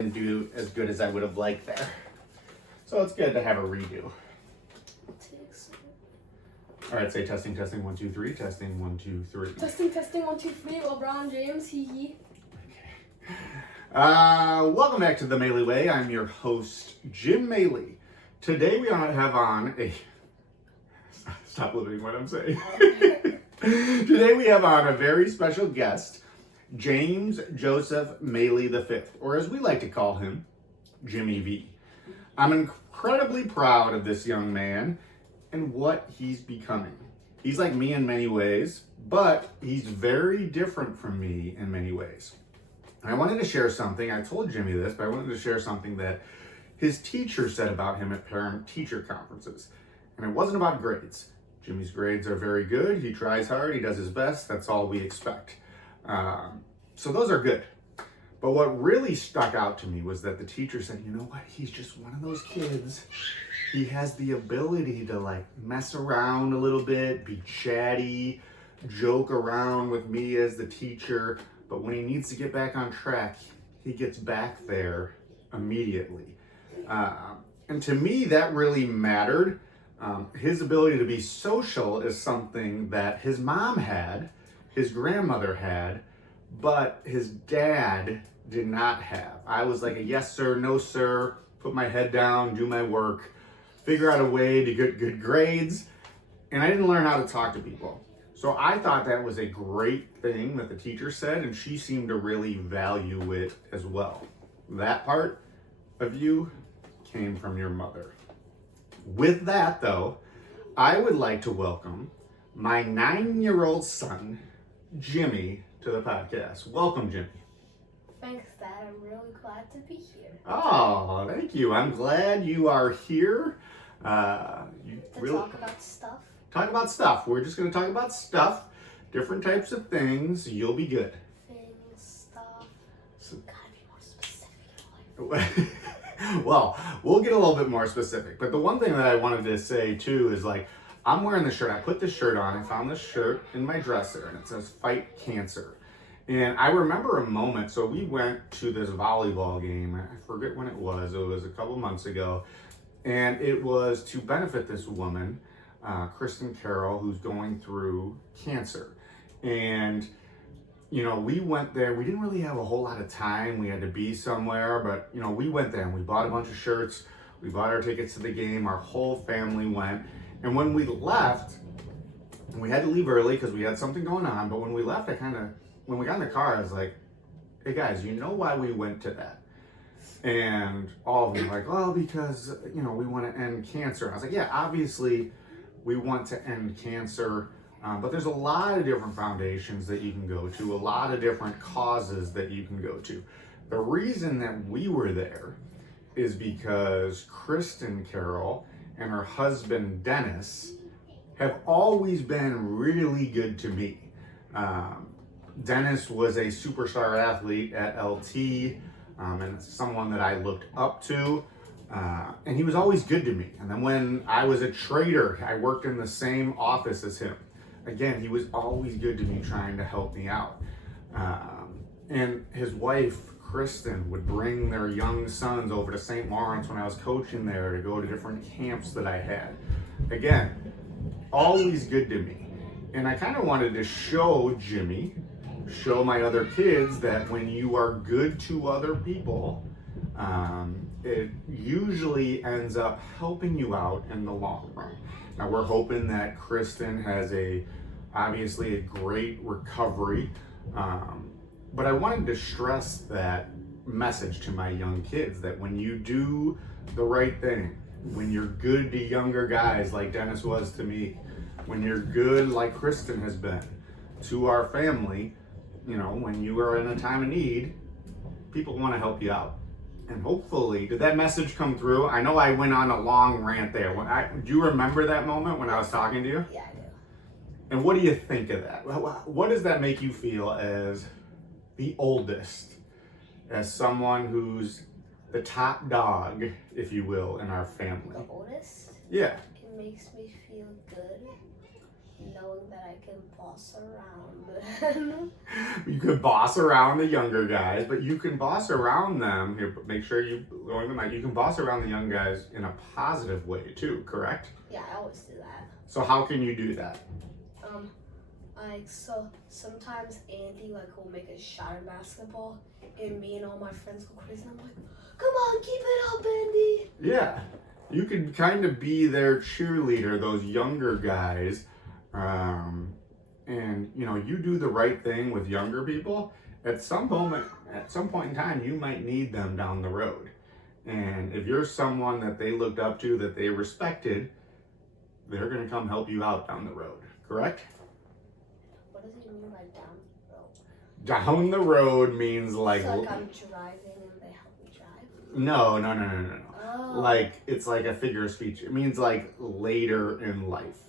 Didn't do as good as I would have liked there. So it's good to have a redo. All right, say testing, 1, 2, 3. Testing, 1, 2, 3. Testing, 1, 2, 3. LeBron James, hee hee. Okay. Welcome back to the Maley Way. I'm your host, Jim Maley. Today we have on a... Stop limiting what I'm saying. Today we have on a very special guest, James Joseph Maley V, or as we like to call him, Jimmy V. I'm incredibly proud of this young man and what he's becoming. He's like me in many ways, but he's very different from me in many ways. And I wanted to share something, I told Jimmy this, but I wanted to share something that his teacher said about him at parent-teacher conferences. And it wasn't about grades. Jimmy's grades are very good, he tries hard, he does his best, that's all we expect. So those are good. But what really stuck out to me was that the teacher said, you know what, he's just one of those kids. He has the ability to like mess around a little bit, be chatty, joke around with me as the teacher. But when he needs to get back on track, he gets back there immediately. And to me, that really mattered. His ability to be social is something that his mom had, his grandmother had, but his dad did not have. I was like a yes sir, no sir, put my head down, do my work, figure out a way to get good grades, and I didn't learn how to talk to people. So I thought that was a great thing that the teacher said, and she seemed to really value it as well. That part of you came from your mother. With that though, I would like to welcome my 9-year-old son, Jimmy, to the podcast. Welcome, Jimmy. Thanks, Dad. I'm really glad to be here. Oh, thank you. I'm glad you are here. Talk about stuff. Talk about stuff. We're just going to talk about stuff, different types of things. You'll be good. Stuff. So, Gotta be more specific. well, we'll get a little bit more specific. But the one thing that I wanted to say too is like, I'm wearing the shirt. I put this shirt on. I found this shirt in my dresser and it says Fight Cancer. And I remember a moment. So we went to this volleyball game. I forget when it was. It was a couple months ago. And it was to benefit this woman, Kristen Carroll, who's going through cancer. And, you know, we went there. We didn't really have a whole lot of time. We had to be somewhere. But, you know, we went there and we bought a bunch of shirts. We bought our tickets to the game. Our whole family went. And when we left, we had to leave early because we had something going on. But when we left, when we got in the car, I was like, hey guys, you know why we went to that? And all of them were like, well, because, you know, we want to end cancer. And I was like, yeah, obviously we want to end cancer. But there's a lot of different foundations that you can go to, a lot of different causes that you can go to. The reason that we were there is because Kristen Carroll and her husband, Dennis, have always been really good to me. Dennis was a superstar athlete at LT, and someone that I looked up to, and he was always good to me. And then when I was a trader, I worked in the same office as him. Again, he was always good to me, trying to help me out. And his wife, Kristen, would bring their young sons over to St. Lawrence when I was coaching there to go to different camps that I had. Again, always good to me. And I kind of wanted to show Jimmy, show my other kids that when you are good to other people, it usually ends up helping you out in the long run. Now we're hoping that Kristen has obviously a great recovery. But I wanted to stress that message to my young kids that when you do the right thing, when you're good to younger guys like Dennis was to me, when you're good like Kristen has been to our family, you know, when you are in a time of need, people want to help you out. And hopefully, did that message come through? I know I went on a long rant there. Do you remember that moment when I was talking to you? Yeah, I do. And what do you think of that? What does that make you feel as the oldest, as someone who's the top dog, if you will, in our family? The oldest? Yeah. It makes me feel good knowing that I can boss around. You could boss around the younger guys, but you can boss around them. Here, make sure you you can boss around the young guys in a positive way too, correct? Yeah, I always do that. So how can you do that? So sometimes Andy will make a shot in basketball, and me and all my friends go crazy. I'm like, come on, keep it up, Andy. Yeah, you could kind of be their cheerleader, those younger guys, and you do the right thing with younger people. At some point in time, you might need them down the road, and if you're someone that they looked up to, that they respected, they're going to come help you out down the road, correct? What does he mean by down the road? Down the road means like... So I'm driving and they help me drive? No. Oh. It's like a figure of speech. It means like later in life.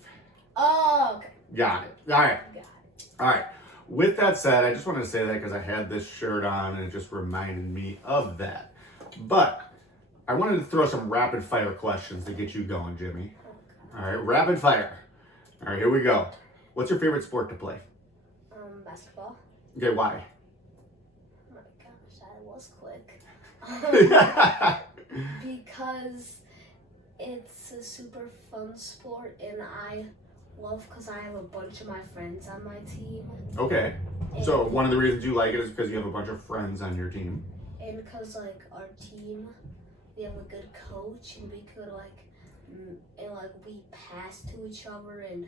Oh, okay. Got it. All right. Got it. All right. With that said, I just wanted to say that because I had this shirt on and it just reminded me of that. But I wanted to throw some rapid fire questions to get you going, Jimmy. All right, rapid fire. All right, here we go. What's your favorite sport to play? Basketball. Okay, why? Oh my gosh, that was quick. Because it's a super fun sport, and I love because I have a bunch of my friends on my team. Okay. So one of the reasons you like it is because you have a bunch of friends on your team. And because our team, we have a good coach, and we could we pass to each other, and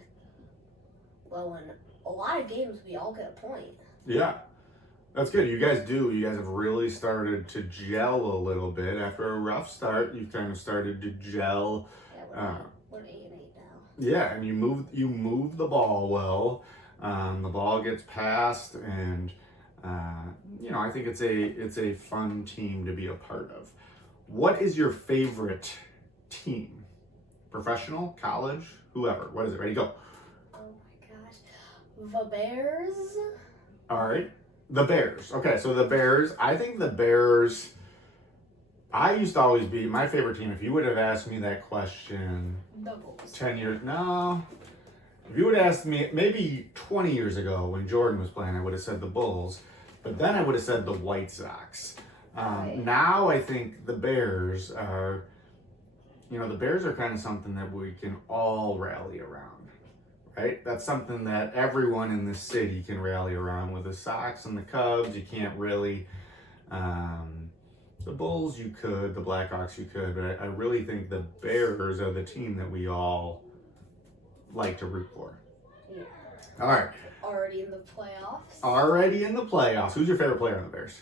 in a lot of games we all get a point. Yeah, that's good. You guys have really started to gel a little bit. After a rough start, you kind of started to gel. Yeah, we're 8-8 now. Yeah, and you move the ball well. The ball gets passed, and I think it's a fun team to be a part of. What is your favorite team? Professional, college, whoever. What is it? Ready, go. Oh my gosh. The Bears. All right. The Bears. Okay, so the Bears. I think the Bears, I used to always be my favorite team. If you would have asked me that question The Bulls. 10 years, no. If you would have asked me maybe 20 years ago when Jordan was playing, I would have said the Bulls. But then I would have said the White Sox. Now I think the Bears are... the Bears are kind of something that we can all rally around, right? That's something that everyone in the city can rally around. With the Sox and the Cubs, you can't really. The Bulls, you could. The Blackhawks, you could. But I really think the Bears are the team that we all like to root for. Yeah. All right. Already in the playoffs. Already in the playoffs. Who's your favorite player on the Bears?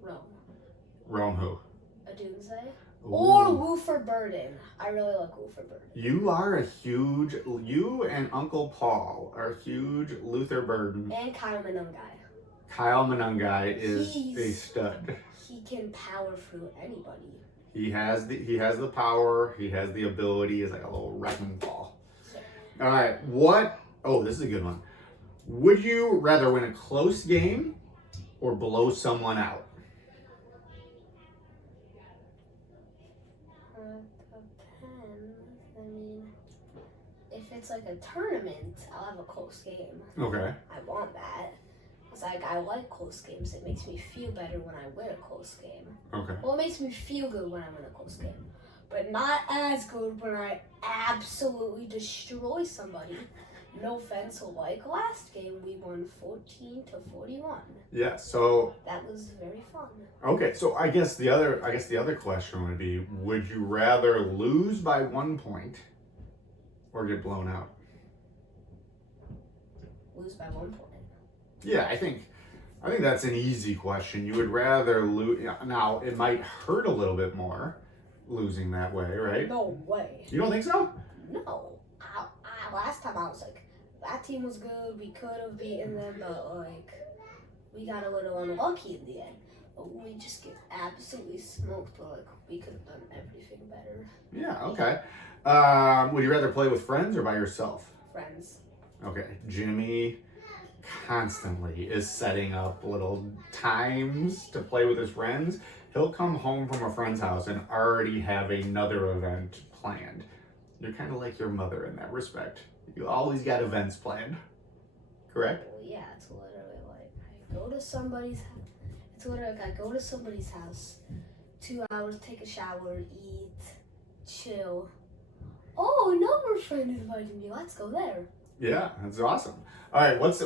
Rome. Rome who? Adunze. Ooh. Or Wolford Burden. I really like Wolford Burden. You and Uncle Paul are huge Luther Burden. And Kyle Manungai. Kyle Manungai is a stud. He can power through anybody. He has the power. He has the ability. He's like a little wrecking ball. All right. This is a good one. Would you rather win a close game or blow someone out? If it's like a tournament, I'll have a close game. Okay. I want that. It's I like close games. It makes me feel better when I win a close game. Okay. Well, it makes me feel good when I win a close game. But not as good when I absolutely destroy somebody. No offense, like last game, we won 14-41. Yeah, so that was very fun. Okay, so I guess the other question would be, would you rather lose by 1 point or get blown out? Lose by 1 point. Yeah, I think that's an easy question. You would rather lose. Now, it might hurt a little bit more losing that way, right? No way. You don't think so? No. Last time I was like, that team was good. We could have beaten them, but we got a little unlucky in the end. But we just get absolutely smoked. But we could have done everything better. Yeah. Okay. Would you rather play with friends or by yourself? Friends. Okay. Jimmy constantly is setting up little times to play with his friends. He'll come home from a friend's house and already have another event planned. You're kind of like your mother in that respect. You always got events planned, correct? Well, yeah, it's literally like I go to somebody's house. It's literally like I go to somebody's house, 2 hours, take a shower, eat, chill. Oh, another friend invited me. Let's go there. Yeah, that's awesome. All right, what's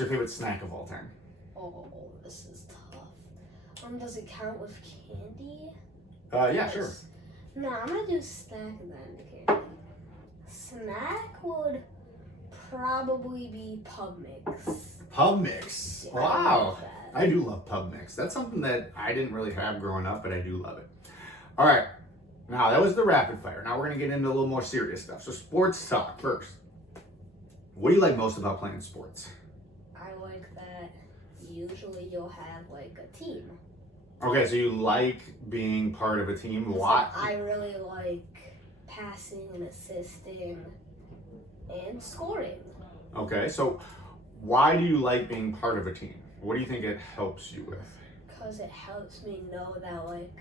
your favorite snack of all time? Oh, this is tough. Does it count with candy? Yeah, sure. No, I'm gonna do snack and then candy. Snack would probably be pub mix. Pub mix. Yeah, I Wow. love that. I do love pub mix. That's something that I didn't really have growing up, but I do love it. All right. Now, that was the rapid fire. Now we're going to get into a little more serious stuff. So, sports talk first. What do you like most about playing sports? I like that usually you'll have like a team. Okay, so you like being part of a team. Why? I really like passing and assisting and scoring. Okay, so why do you like being part of a team? What do you think it helps you with? Because it helps me know that like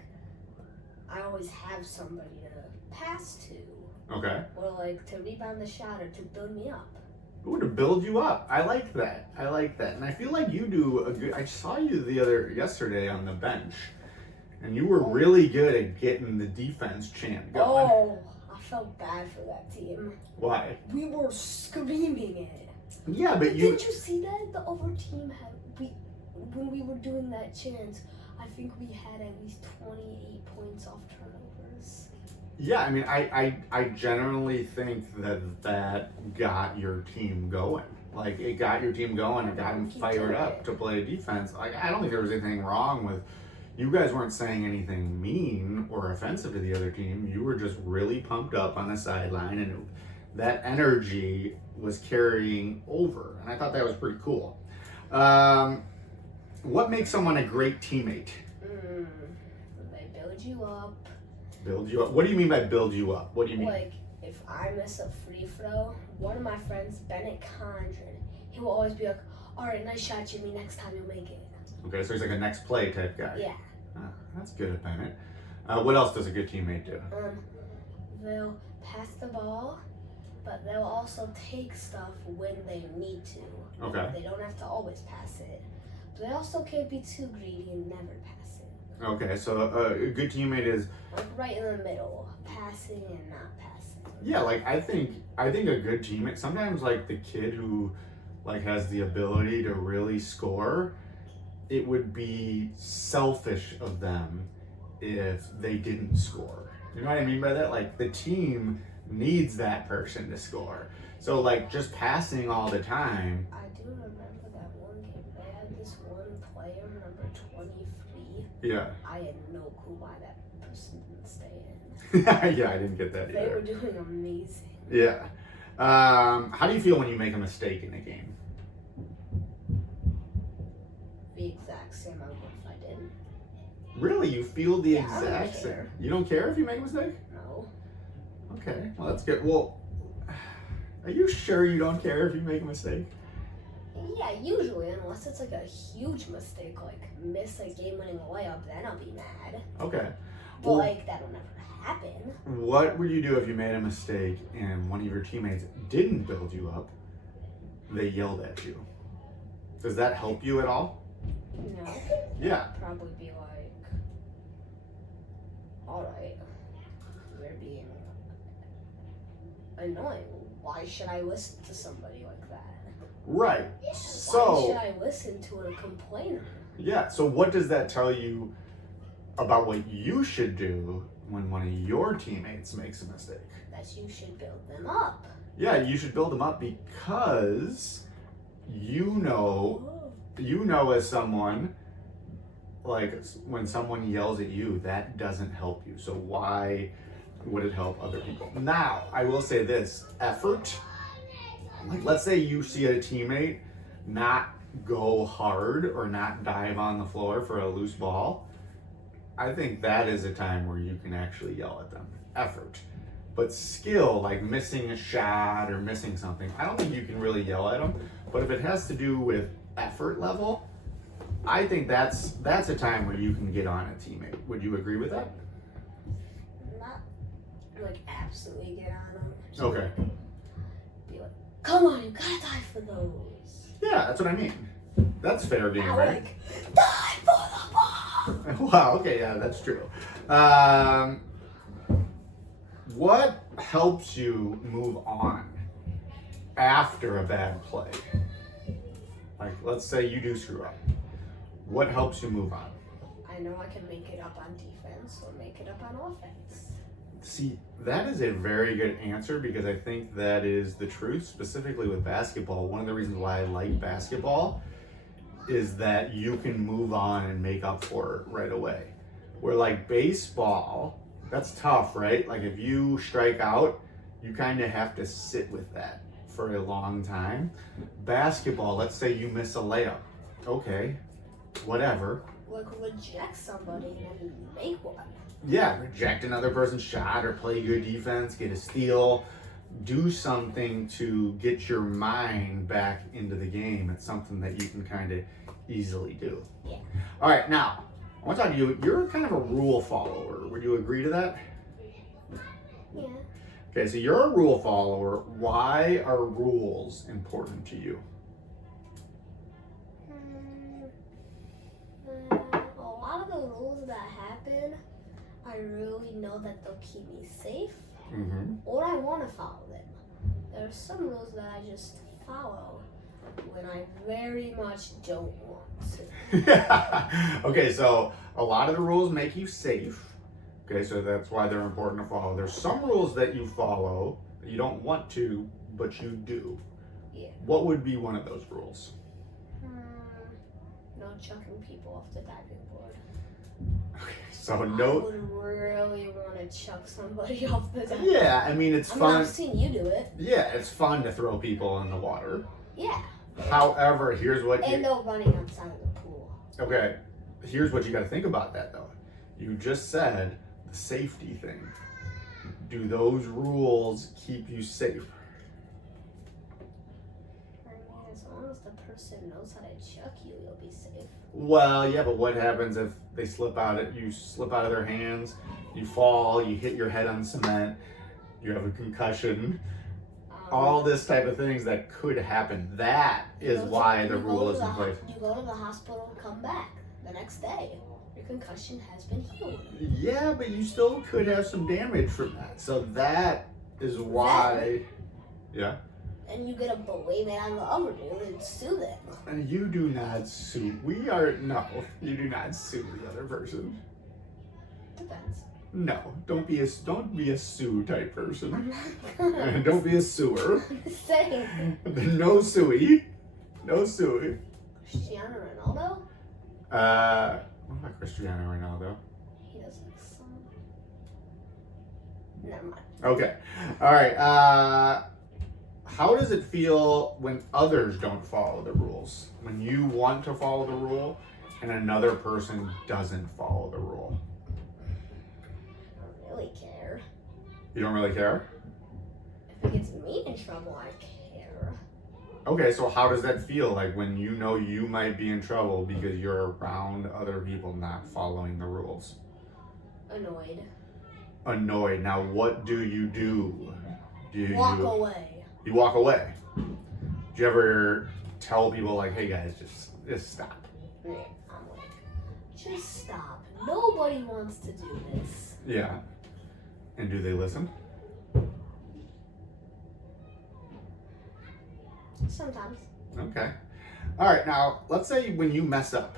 I always have somebody to pass to. Okay. Or like to rebound the shot or to build me up. Ooh, to build you up. I like that. I like that. And I feel like you do a good. I saw you yesterday on the bench, and you were really good at getting the defense chant going. Oh, I felt bad for that team. Why? We were screaming it. Yeah, but Didn't you see that? The other team had when we were doing that chant, I think we had at least 28 points off turnovers. Yeah, I mean, I generally think that got your team going. Like, it got your team going. It got them fired up to play defense. Like, I don't think there was anything wrong with. You guys weren't saying anything mean or offensive to the other team. You were just really pumped up on the sideline, and that energy was carrying over. And I thought that was pretty cool. What makes someone a great teammate? They build you up. Build you up. What do you mean by build you up? What do you mean? Like, if I miss a free throw, one of my friends, Bennett Condren, he will always be like, all right, nice shot, Jimmy. Next time you'll make it. Okay, so he's like a next play type guy. Yeah. That's good at Bennett. What else does a good teammate do? They'll pass the ball, but they'll also take stuff when they need to. Okay. They don't have to always pass it. But they also can't be too greedy and never pass it. Okay, so a good teammate is Like right in the middle, passing and not passing. yeah. Like I think a good teammate. Sometimes like the kid who like has the ability to really score, it would be selfish of them if they didn't score. You know what I mean by that? Like the team needs that person to score. So like just passing all the time. I do remember that one game. They had this one player, number 23. Yeah. I had no clue why that person didn't stay in. Yeah, I didn't get that They either. were doing amazing. Yeah. How do you feel when you make a mistake in a game? The exact same I would if I didn't. Really? You feel the Yeah, I don't exact same? care. You don't care if you make a mistake? No. Okay, well that's good. Well, are you sure you don't care if you make a mistake? Yeah, usually, unless it's like a huge mistake, like miss a game-winning layup, then I'll be mad. Okay. But Well, like that'll never happen. what would you do if you made a mistake and one of your teammates didn't build you up? They yelled at you. Does that help you at all? No. Yeah. I'd probably be like, alright, you're being annoying. Why should I listen to somebody like that? Right. Why So, should I listen to a complainer? yeah, so what does that tell you about what you should do when one of your teammates makes a mistake? That you should build them up. Yeah, you should build them up because you know as someone, like when someone yells at you, that doesn't help you. So why would it help other people? Now, I will say this, effort. Like let's say you see a teammate not go hard or not dive on the floor for a loose ball. I think that is a time where you can actually yell at them. Effort. But skill, like missing a shot or missing something, I don't think you can really yell at them. But if it has to do with effort level, I think that's a time where you can get on a teammate. Would you agree with that? Not like absolutely get on them. Okay. be like, come on, you gotta die for those. Yeah, that's what I mean. That's fair game, Now, right? like, die for the ball. Wow, okay, yeah, that's true. What helps you move on after a bad play? Like, let's say you do screw up. What helps you move on? I know I can make it up on defense or make it up on offense. See, that is a very good answer because I think that is the truth, specifically with basketball. One of the reasons why I like basketball is that you can move on and make up for it right away. Where like baseball, that's tough, right? Like if you strike out, you kind of have to sit with that for a long time. Basketball, let's say you miss a layup. Okay, whatever. Like reject somebody and make one. Yeah, reject another person's shot or play good defense, get a steal, do something to get your mind back into the game. It's something that you can kind of easily do. Yeah. All right, now, I want to talk to you. You're kind of a rule follower. Would you agree to that? Yeah. Okay, so you're a rule follower. Why are rules important to you? A lot of the rules that happen, I really know that they'll keep me safe, or I want to follow them. There are some rules that I just follow when I very much don't want to. Okay, so a lot of the rules make you safe. Okay, so that's why they're important to follow. There's some rules that you follow that you don't want to, but you do. Yeah. What would be one of those rules? No chucking people off the diving board. Okay, so I no. would really want to chuck somebody off the diving board. Yeah, I mean it's I mean, fun. I've seen you do it. Yeah, it's fun to throw people in the water. Yeah. However, here's what And no running outside of the pool. Okay, here's what you got to think about that though. You just said the safety thing. Do those rules keep you safe? I mean, as long as the person knows how to chuck you, you'll be safe. Well, yeah, but what happens if they slip out? You slip out of their hands, you fall, you hit your head on cement, you have a concussion. All this type of things that could happen. That is why the rule is in place. You go to the hospital and come back the next day. Your concussion has been healed. Yeah, but you still could have some damage from that. So that is why. Yeah. And you get a blame it on the other dude and sue them. And you do not sue. You do not sue the other person. Depends. No, don't be a sue type person. I'm not gonna. Don't be a sewer. I'm just saying. No suey. No suey. Cristiano Ronaldo? What about Cristiano Ronaldo? He does like some. Never mind. Okay. All right. How does it feel when others don't follow the rules? When you want to follow the rule and another person doesn't follow the rule? I don't really care. You don't really care? If it gets me in trouble, I care. Okay, so how does that feel like when you know you might be in trouble because you're around other people not following the rules? Annoyed. Annoyed. Now, what do? Walk away. You walk away. Do you ever tell people like, hey guys, just stop? Yeah, I'm like, just stop. Nobody wants to do this. Yeah. And do they listen? Sometimes. Okay. All right, now let's say when you mess up,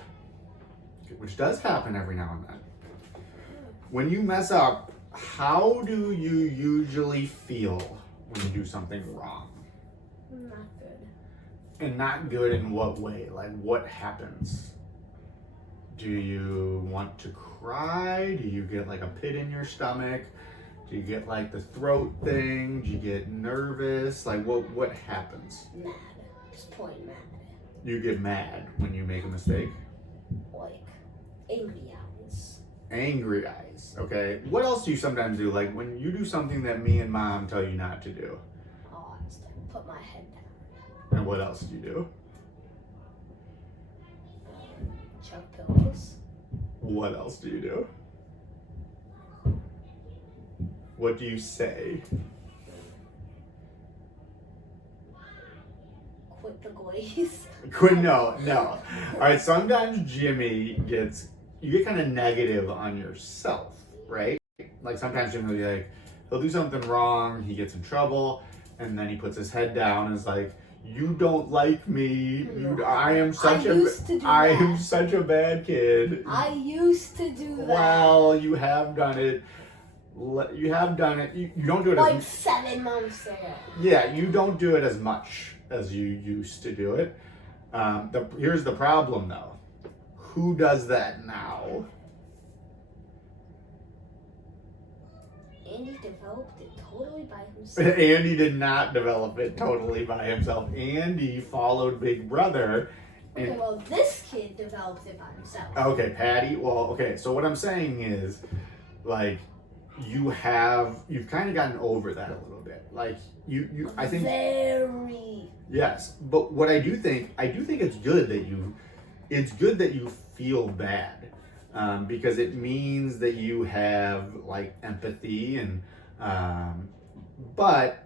which does happen every now and then. When you mess up, how do you usually feel when you do something wrong? Not good. And not good in what way? Like what happens? Do you want to cry? Do you get like a pit in your stomach? Do you get like the throat thing? Do you get nervous? Like what happens? Mad. Just plain mad. You get mad when you make a mistake? Like, angry eyes. Angry eyes, okay. What else do you sometimes do? Like when you do something that me and mom tell you not to do? Oh, I just like, put my head down. And what else do you do? Chuck pillows. What else do you do? What do you say? please. No. All right, sometimes you get kind of negative on yourself, right? Like sometimes Jimmy will be like, he'll do something wrong, he gets in trouble, and then he puts his head down and is like, you don't like me. I am such a bad kid. I used to do that. Well, you have done it. You have done it. You don't do it like 7 months ago. Yeah, you don't do it as much as you used to do it. Here's the problem, though. Who does that now? Andy developed it totally by himself. Andy did not develop it totally by himself. Andy followed Big Brother. Okay, well, this kid developed it by himself. Okay, Patty. Well, okay. So what I'm saying is, like, you've kind of gotten over that a little bit. Like I think very. Yes, but what I do think it's good that you feel bad, because it means that you have like empathy and, but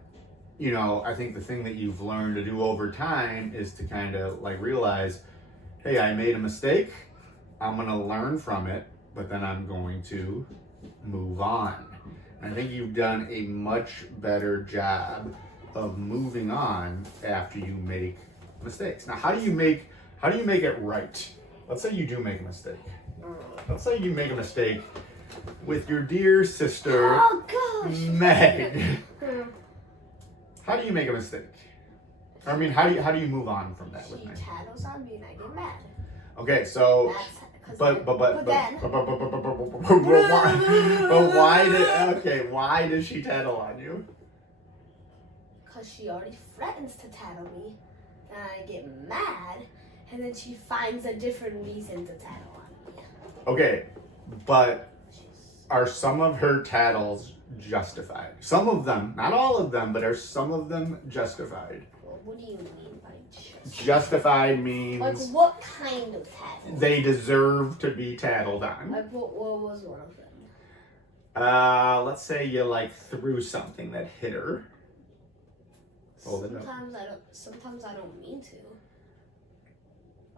you know, I think the thing that you've learned to do over time is to kind of like realize, hey, I made a mistake. I'm gonna learn from it, but then I'm going to move on. And I think you've done a much better job of moving on after you make mistakes. Now, how do you make it right? Let's say you do make a mistake. Let's say you make a mistake with your dear sister, Meg. How do you make a mistake? I mean, how do you move on from that with Meg? She tattles on me and I get mad. Okay, so. But why does she tattle on you? Because she already threatens to tattle me, and I get mad, and then she finds a different reason to tattle on me. Okay, but are some of her tattles justified? Some of them, not all of them, but are some of them justified? Well, what do you mean by justified? Justified means like what kind of tattle? They deserve to be tattled on. Like what was one of them? Let's say you like threw something that hit her. Hold it up. Sometimes I don't mean to.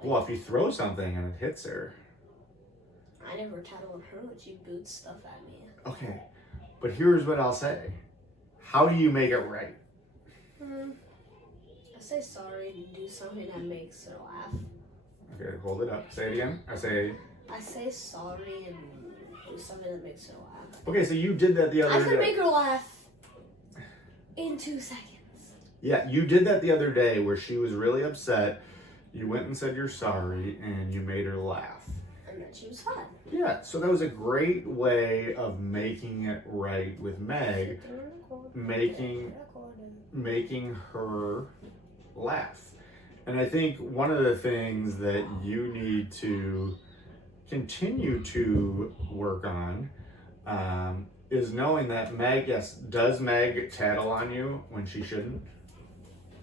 Well, if you throw something and it hits her. I never tattled her when she boots stuff at me. Okay, but here's what I'll say. How do you make it right? I say sorry to do something that makes her laugh. Okay, hold it up. Say it again. I say sorry and do something that makes her laugh. Okay, so you did that the other day. I could make her laugh in 2 seconds. Yeah, you did that the other day where she was really upset. You went and said you're sorry and you made her laugh. And then she was fine. Yeah, so that was a great way of making it right with Meg, making her laugh. And I think one of the things that you need to continue to work on is knowing that Meg, yes, does Meg tattle on you when she shouldn't?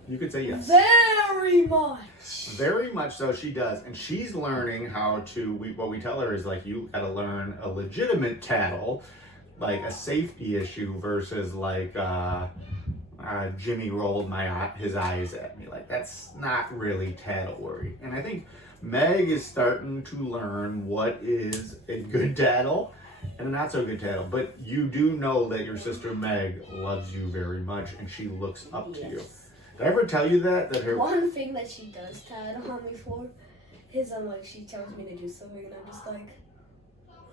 You could say yes. Very much. Very much so, she does. And she's learning how to, what we tell her is like, you gotta learn a legitimate tattle, like a safety issue versus like, Jimmy rolled his eyes at me. Like, that's not really tattle worry. And I think Meg is starting to learn what is a good tattle and a not so good tattle. But you do know that your sister Meg loves you very much and she looks up to you. Did I ever tell you that her one thing that she does tattle on me for is like she tells me to do something and I'm just like,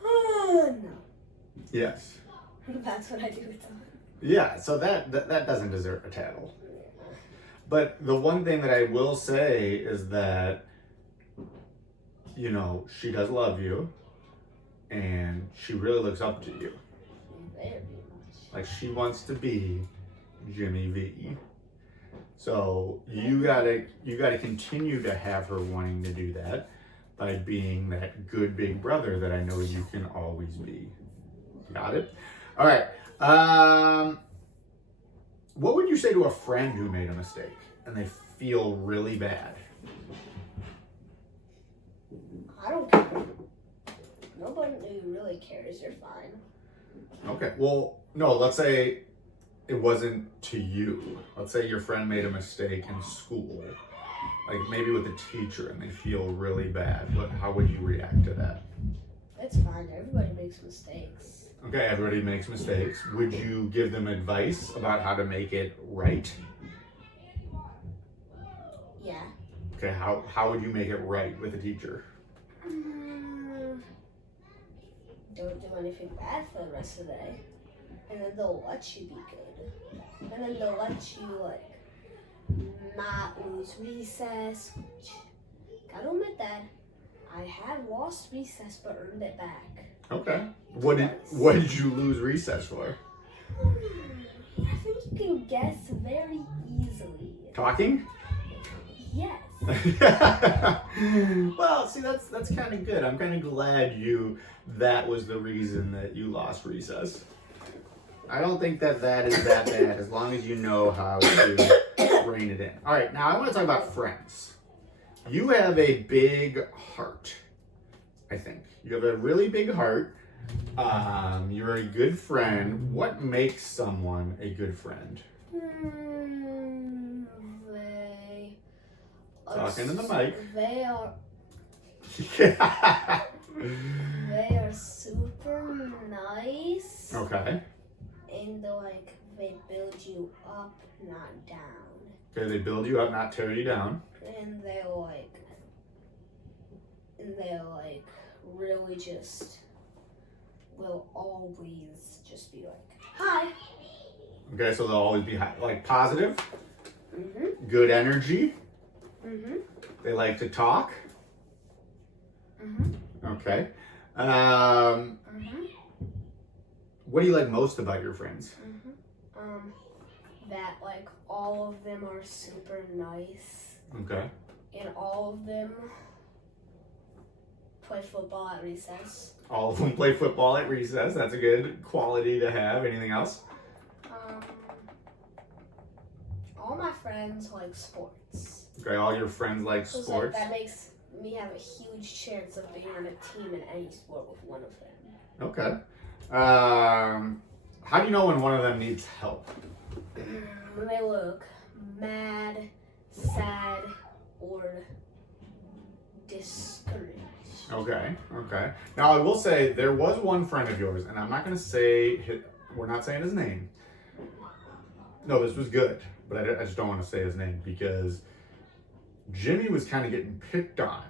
oh no. Yes. That's what I do with them. Yeah, so that doesn't deserve a tattle. But the one thing that I will say is that, you know, she does love you and she really looks up to you. Very much. Like, she wants to be Jimmy V. So you gotta continue to have her wanting to do that by being that good big brother that I know you can always be. Got it? All right. What would you say to a friend who made a mistake and they feel really bad? I don't care. Nobody really cares. You're fine. Okay. Well, no, let's say it wasn't to you. Let's say your friend made a mistake in school Like maybe with a teacher and they feel really bad. How would you react to that? It's fine. Everybody makes mistakes. Okay, everybody makes mistakes. Would you give them advice about how to make it right? Yeah. Okay, how would you make it right with a teacher? Don't do anything bad for the rest of the day. And then they'll let you be good. And then they'll let you, like, not lose recess. Which, gotta admit that I have lost recess but earned it back. Okay. What did you lose recess for? I think you can guess very easily. Talking? Yes. Well, see, that's kind of good. I'm kind of glad that was the reason that you lost recess. I don't think that is that bad as long as you know how to rein it in. All right, now I want to talk about friends. You have a big heart, I think. You have a really big heart. You're a good friend. What makes someone a good friend? Talking to the mic. They are super nice. Okay. And they build you up, not down. Okay, they build you up, not tear you down. And they really just will always just be like, hi. Okay, so they'll always be positive, Mhm. good energy. Mhm. They like to talk. Mhm. Okay. Mhm. What do you like most about your friends? That all of them are super nice, Okay. and all of them play football at recess. All of them play football at recess. That's a good quality to have. Anything else? All my friends like sports. Okay, all your friends like So sports. that makes me have a huge chance of being on a team in any sport with one of them. Okay. How do you know when one of them needs help? When they look mad, sad, or discouraged. Okay. Now I will say there was one friend of yours, and I'm not going to say we're not saying his name. No, this was good, but I just don't want to say his name because Jimmy was kind of getting picked on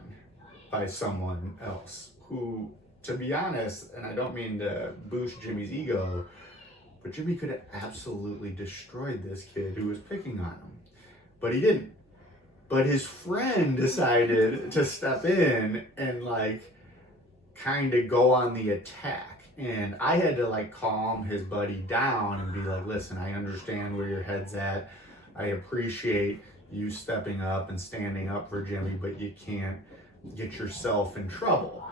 by someone else who, to be honest, and I don't mean to boost Jimmy's ego, but Jimmy could have absolutely destroyed this kid who was picking on him. But he didn't. But his friend decided to step in and kind of go on the attack. And I had to calm his buddy down and be like, listen, I understand where your head's at. I appreciate you stepping up and standing up for Jimmy, but you can't get yourself in trouble.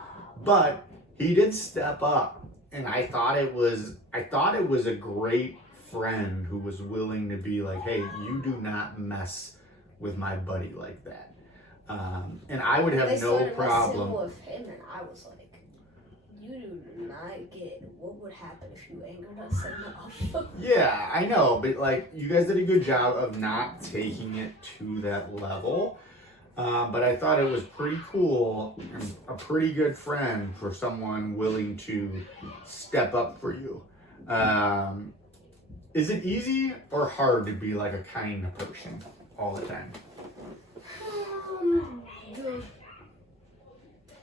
But he did step up, and I thought it was a great friend who was willing to be like, hey, you do not mess with my buddy like that. And I would have no problem with him, and I was like, you do not get what would happen if you angered us enough. Yeah, I know, but you guys did a good job of not taking it to that level. But I thought it was pretty cool and a pretty good friend for someone willing to step up for you. Is it easy or hard to be a kind person all the time?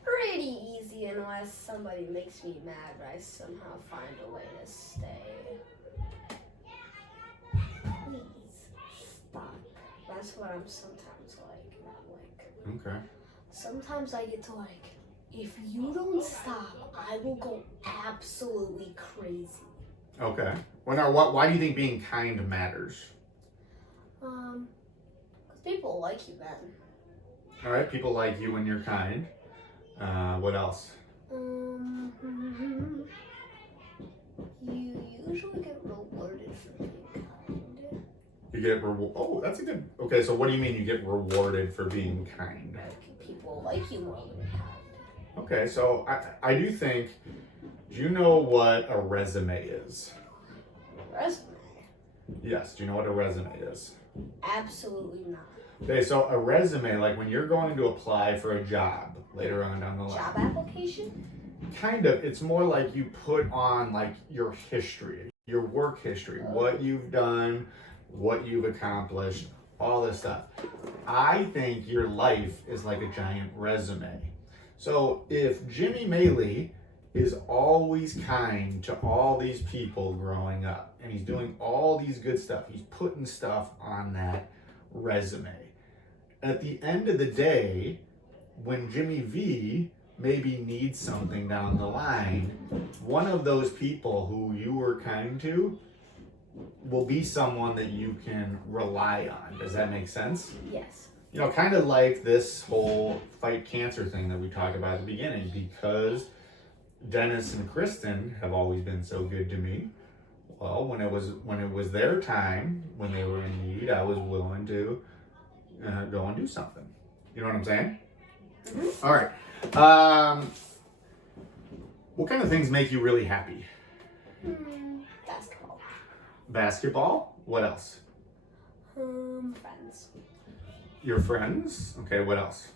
Pretty easy unless somebody makes me mad, but I somehow find a way to stay. Please stop. That's what I'm sometimes not Okay. Sometimes I get to if you don't stop, I will go absolutely crazy. Okay. Well, now, why do you think being kind matters? Because people like you then. All right, people like you when you're kind. What else? You usually get rewarded for being kind. You get Oh, that's a good. Okay, so what do you mean you get rewarded for being kind? People like you more when you're kind. Okay, so I do think. Do you know what a resume is? Resume? Yes. Do you know what a resume is? Absolutely not. Okay, so a resume, like when you're going to apply for a job later on down the line. Job application? Kind of. It's more like you put on like your history, your work history, what you've done, what you've accomplished, all this stuff. I think your life is like a giant resume. So if Jimmy Maley is always kind to all these people growing up, and he's doing all these good stuff, he's putting stuff on that resume. At the end of the day, when Jimmy V maybe needs something down the line, one of those people who you were kind to will be someone that you can rely on. Does that make sense? Yes. You know, kind of like this whole fight cancer thing that we talked about at the beginning, because Dennis and Kristen have always been so good to me. Well, when it was their time, when they were in need, I was willing to go and do something. You know what I'm saying? Mm-hmm. All right. What kind of things make you really happy? Basketball. Basketball? What else? Friends. Your friends? Okay, what else?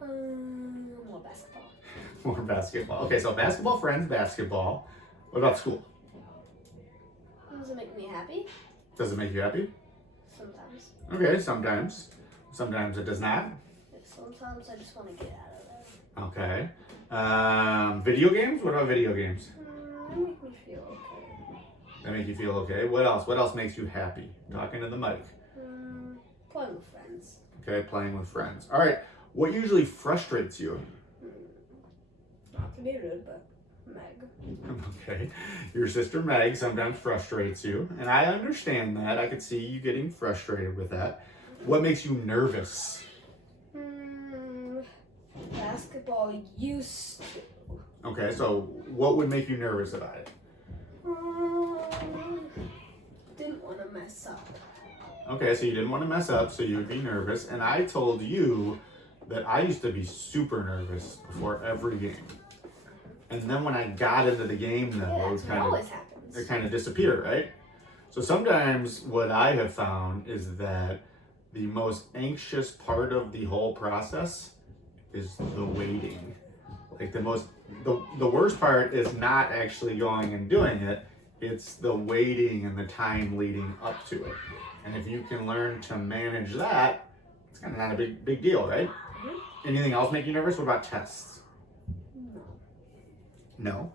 More basketball. More basketball. Okay, so basketball, friends, basketball. What about school? Does it make me happy? Does it make you happy? Sometimes. Okay, sometimes. Sometimes it does not. Sometimes I just want to get out of there. Okay. Video games? What about video games? They make me feel okay. They make you feel okay. What else? What else makes you happy? Talking to the mic. Playing with friends. Okay, playing with friends. All right. What usually frustrates you? Not to be rude, but Meg. Okay. Your sister Meg sometimes frustrates you, and I understand that. I could see you getting frustrated with that. What makes you nervous? Basketball used to. Okay, so what would make you nervous about it? Didn't want to mess up. Okay, so you didn't want to mess up, so you would be nervous. And I told you that I used to be super nervous before every game. And then when I got into the game, though, it kind of disappeared, right? So sometimes what I have found is that the most anxious part of the whole process is the waiting. Like the worst part is not actually going and doing it. It's the waiting and the time leading up to it. And if you can learn to manage that, it's kind of not a big deal, right? Mm-hmm. Anything else make you nervous? What about tests? No.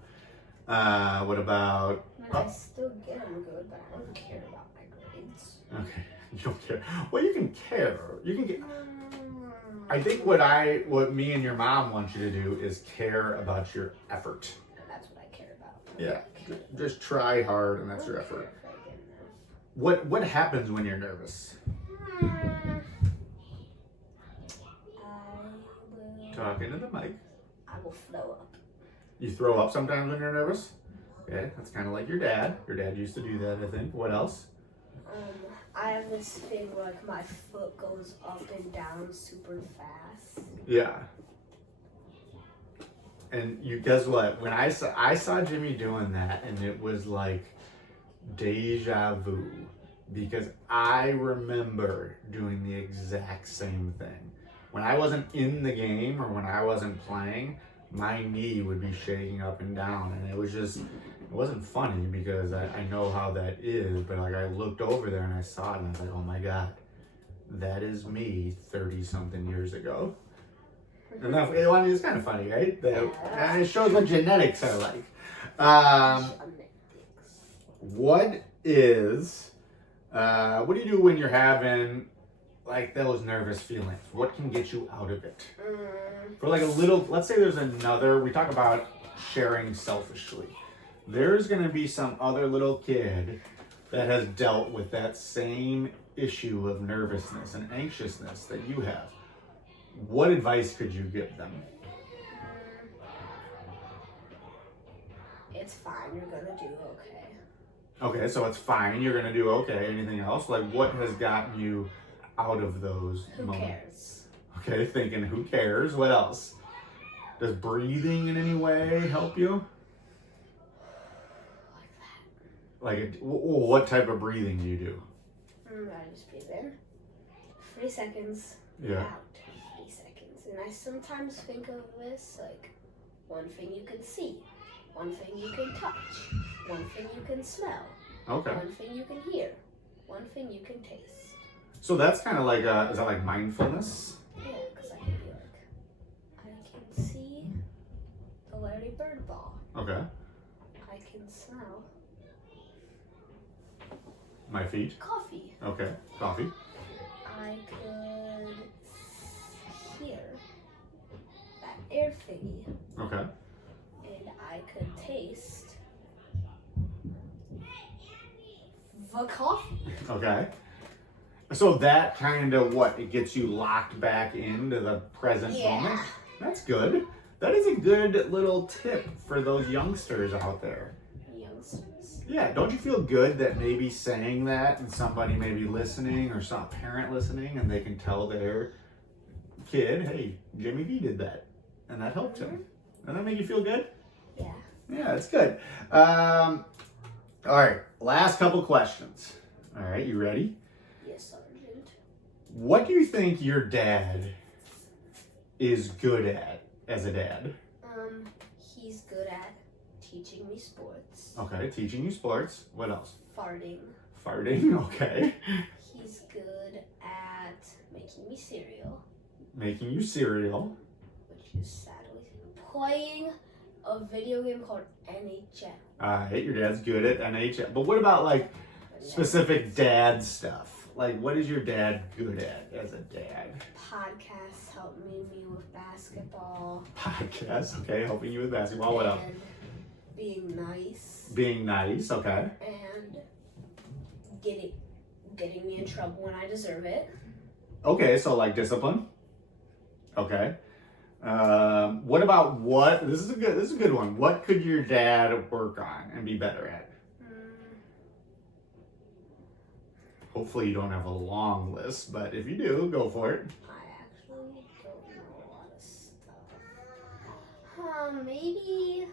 What about? I still get them good, but I don't care about my grades. Okay, you don't care. Well, you can care. You can get. I think what me and your mom want you to do is care about your effort. And that's what I care about. Yeah, just try hard, and that's your effort. What happens when you're nervous? Talking to the mic. I will throw up. You throw up sometimes when you're nervous? Okay, that's kind of like your dad. Your dad used to do that, I think. What else? I have this thing where like my foot goes up and down super fast. Yeah. And you guess what? When I saw Jimmy doing that, and it was like deja vu, because I remember doing the exact same thing. When I wasn't in the game or when I wasn't playing, my knee would be shaking up and down, and it wasn't funny because I know how that is, but like I looked over there and I saw it and I was like, oh my God, that is me 30 something years ago. And that, it's kind of funny, right? And it shows what genetics are like. What do you do when you're having like those nervous feelings? What can get you out of it? For like let's say there's we talk about sharing selfishly. There's going to be some other little kid that has dealt with that same issue of nervousness and anxiousness that you have. What advice could you give them? It's fine, you're going to do okay. Okay, so it's fine, you're going to do okay. Anything else? Like what has gotten you out of those moments? Who cares? Okay, thinking who cares? What else? Does breathing in any way help you? Like what type of breathing do you do? I just breathe in 3 seconds. Yeah. Out. 3 seconds. And I sometimes think of this like one thing you can see, one thing you can touch, one thing you can smell, Okay. one thing you can hear, one thing you can taste. So that's kind of like, is that like mindfulness? Yeah, because I can be like, I can see the Larry Bird ball. Okay. I can smell My feet. coffee. Okay. Coffee. I could hear that air thingy. Okay. And I could taste the coffee. Okay. So that kind of it gets you locked back into the present moment? That's good. That is a good little tip for those youngsters out there. Youngsters. Yeah, don't you feel good that maybe saying that and somebody may be listening or some parent listening and they can tell their kid, hey, Jimmy V did that. And that helped him. Doesn't that make you feel good? Yeah. Yeah, it's good. All right, last couple questions. All right, you ready? Yes, Sergeant. What do you think your dad is good at as a dad? He's good at teaching me sports. Okay, teaching you sports. What else? Farting. Farting, okay. He's good at making me cereal, Making you cereal. which is sadly playing a video game called NHL. Alright, your dad's good at NHL. But what about like specific dad stuff? Like what is your dad good at as a dad? Podcasts help me with basketball. Podcasts, okay, helping you with basketball. What else? And being nice. Being nice, okay. And getting me in trouble when I deserve it. Okay, so like discipline. Okay. What about this is a good one. What could your dad work on and be better at? Hopefully you don't have a long list, but if you do, go for it. I actually don't know a lot of stuff. Maybe.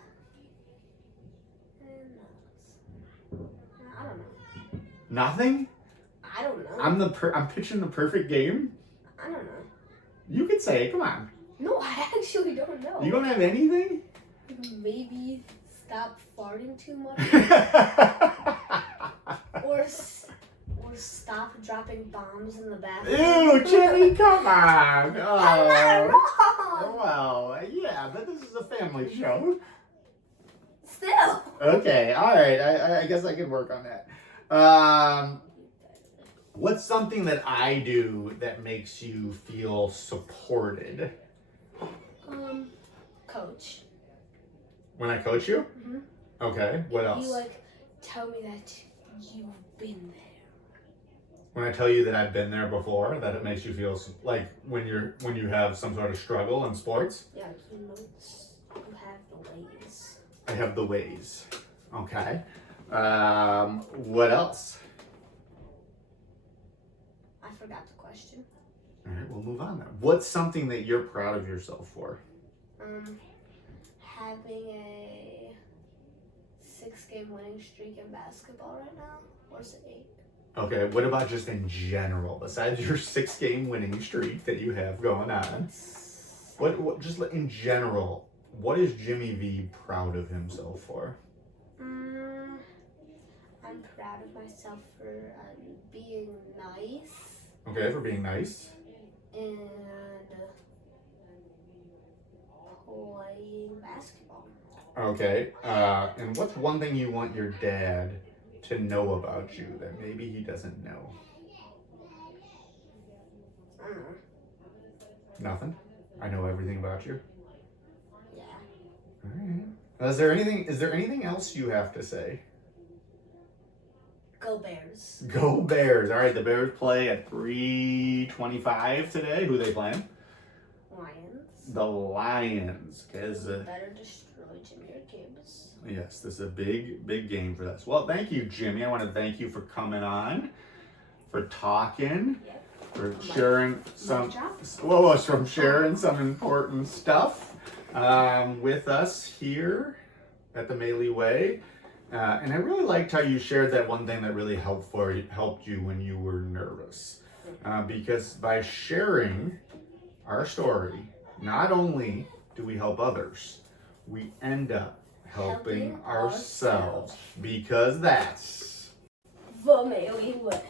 I don't know. Nothing? I don't know. I'm pitching the perfect game. I don't know. You could say it, come on. No, I actually don't know. You don't have anything? Maybe stop farting too much. or stop dropping bombs in the bathroom. Ew, Jimmy, come on. I'm not wrong. Well, yeah, but this is a family show. Still. Okay, all right. I guess I can work on that. What's something that I do that makes you feel supported? Coach. When I coach you? Mm-hmm. Okay, what else? You tell me that you've been there. When I tell you that I've been there before, that it makes you feel like when you have some sort of struggle in sports? Yeah, you have the ways. I have the ways. Okay. What else? I forgot the question. All right, we'll move on then. What's something that you're proud of yourself for? Having a 6-game winning streak in basketball right now, or is it 8? Okay, what about just in general, besides your 6-game winning streak that you have going on? What just in general, what is Jimmy V proud of himself for? I'm proud of myself for being nice. Okay, for being nice. And playing basketball. Okay, and what's one thing you want your dad to know about you that maybe he doesn't know? I don't know. Nothing? I know everything about you? Yeah. All right. Is there anything else you have to say? Go Bears. Go Bears. All right, the Bears play at 3:25 today. Who are they playing? Lions. The Lions. Because Better destroy Jimmy Gibbs. yes, this is a big game for us. Well, thank you, Jimmy. I want to thank you for coming on, for talking, for sharing some. From sharing some important stuff with us here at the Maley Way. And I really liked how you shared that one thing that really helped you when you were nervous. Because by sharing our story, not only do we help others, we end up helping ourselves, because that's the Maley Way.